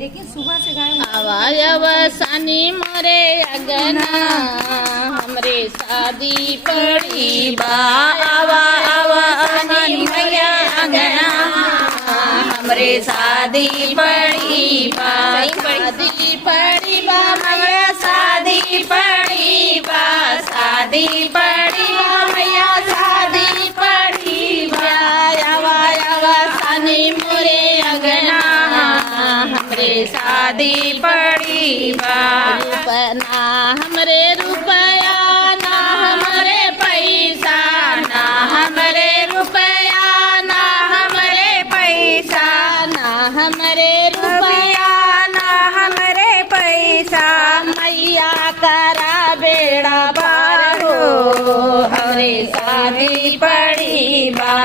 लेकिन सुबह से गाय आवायव सानी मोरे अगना हमरे शादी पड़ी बा। आवा आवा सानी मैया अगना हमरे शादी पड़ी बा। शादी पड़ी बा मैया शादी पड़ी बा। शादी पड़ी बा मैया शादी पड़ी बा। आवा आवा सानी मोरे अगना हमरे शादी पड़ी बा। ना हमरे रुपया ना हमरे पैसा ना हमरे रुपया ना हमरे पैसा ना हमरे रुपया ना हमरे पैसा मैया करा बेड़ा पार हो हमरे शादी पड़ी बा।